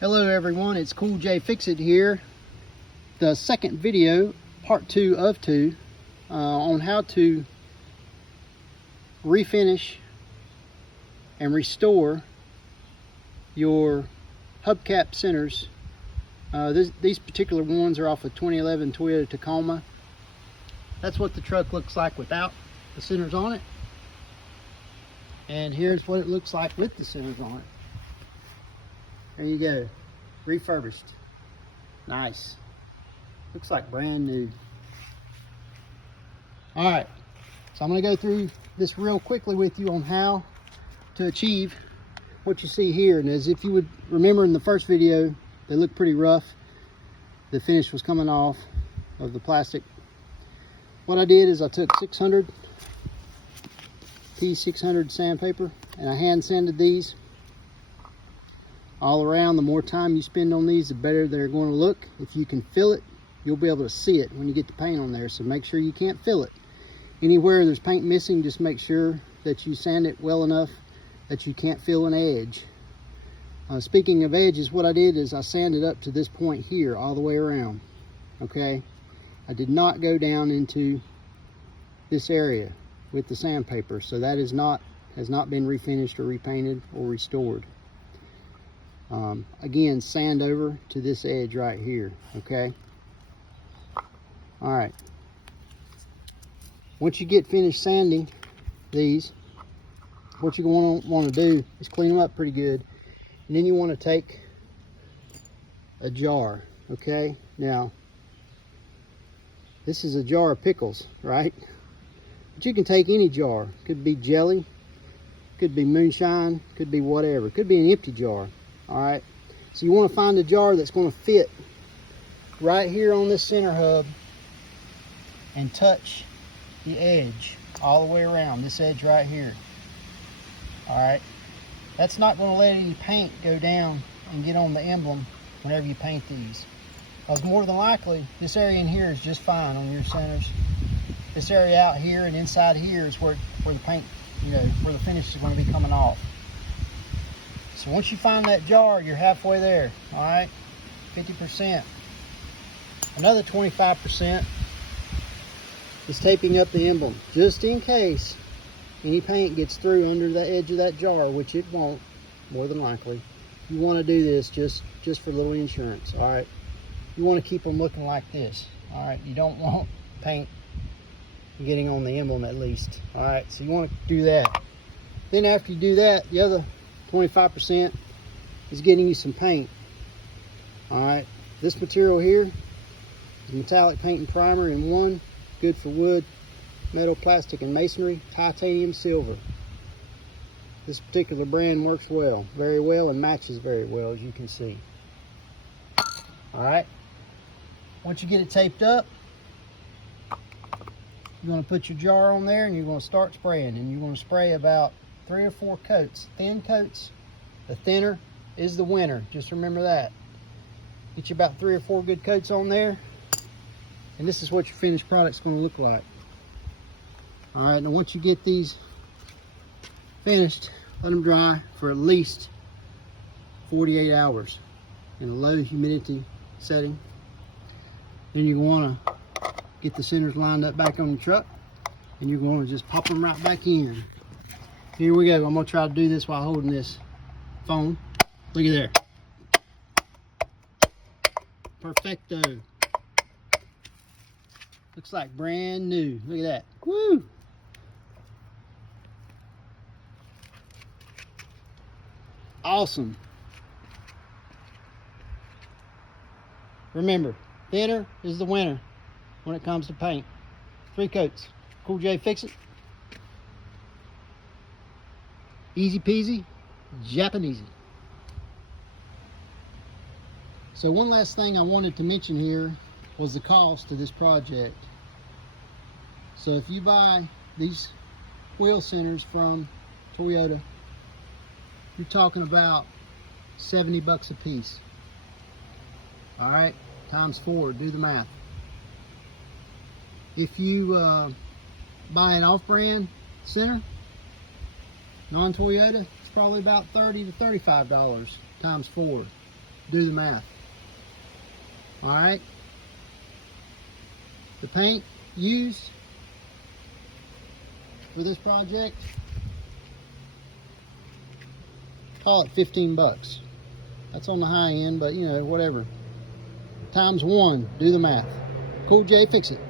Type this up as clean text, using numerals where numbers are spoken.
Hello everyone, it's Cool J Fix It here. The second video, part 2 of 2, on how to refinish and restore your hubcap centers. These particular ones are off a 2011 Toyota Tacoma. That's what the truck looks like without the centers on it. And here's what it looks like with the centers on it. There you go, refurbished. Nice. Looks like brand new. All right, so I'm gonna go through this real quickly with you on how to achieve what you see here. And as if you would remember in the first video, they look pretty rough. The finish was coming off of the plastic. What I did is I took 600 P600 sandpaper and I hand sanded these all around. The more time you spend on these, the better they're going to look. If you can feel it, you'll be able to see it when you get the paint on there, so make sure you can't feel it. Anywhere there's paint missing, just make sure that you sand it well enough that you can't feel an edge. Speaking of edges, what I did is I sanded up to this point here all the way around. Okay, I did not go down into this area with the sandpaper, so that has not been refinished or repainted or restored. Again, sand over to this edge right here. Okay, all right, once you get finished sanding these, what you're going to want to do is clean them up pretty good, and then you want to take a jar. Okay, now this is a jar of pickles, right? But you can take any jar. Could be jelly, could be moonshine, could be whatever, could be an empty jar. All right, so you want to find a jar that's going to fit right here on this center hub and touch the edge all the way around, this edge right here. All right, that's not going to let any paint go down and get on the emblem whenever you paint these, because more than likely this area in here is just fine on your centers. This area out here and inside here is where the paint, where the finish is going to be coming off. So once you find that jar, you're halfway there. All right, 50%. Another 25% is taping up the emblem, just in case any paint gets through under the edge of that jar, which it won't, more than likely. You want to do this just for a little insurance. All right, you want to keep them looking like this. All right, you don't want paint getting on the emblem at least. All right, so you want to do that. Then after you do that, the other 25% is getting you some paint. All right, this material here is metallic paint and primer in one, good for wood, metal, plastic, and masonry, titanium silver. This particular brand works well, very well, and matches very well, as you can see. All right, once you get it taped up, you're going to put your jar on there and you're going to start spraying, and you're going to spray about 3 or 4 coats, thin coats. The thinner is the winner, just remember that. Get you about 3 or 4 good coats on there, and this is what your finished product's going to look like. All right, now once you get these finished, let them dry for at least 48 hours in a low humidity setting. Then you're going to get the centers lined up back on the truck, and you're going to just pop them right back in. Here we go. I'm going to try to do this while holding this phone. Look at there. Perfecto. Looks like brand new. Look at that. Woo! Awesome. Remember, thinner is the winner when it comes to paint. 3 coats. Cool J Fix It. Easy peasy, Japanesey. So one last thing I wanted to mention here was the cost of this project. So if you buy these wheel centers from Toyota, you're talking about 70 bucks a piece. All right, times 4, do the math. If you buy an off-brand center, non-Toyota, it's probably about $30 to $35 times 4. Do the math. All right. The paint used for this project, call it 15 bucks. That's on the high end, but you know, whatever. Times 1, do the math. Cool J, fix it.